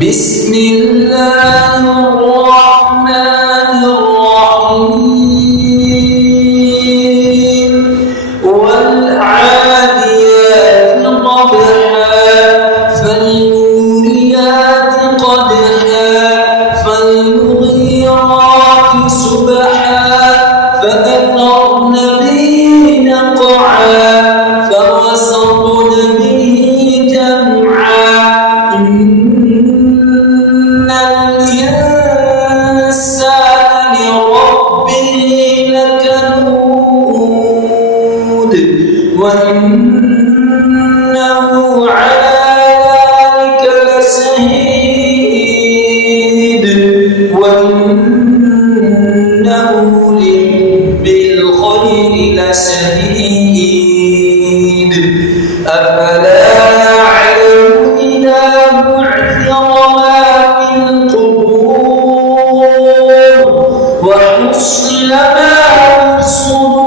بسم الله الرحمن الرحيم والعاديات ضبحا فالموريات قدحا فالمغيرات صبحا فأثرن به نقعا فوسطن به جمعا إن الإنسان لربه لكنود وإنه على ذلك لشهيد وإنه لحب الخير لشديد أفلا يعلم إذا بعثر ما في القبور وحصل ما في الصدور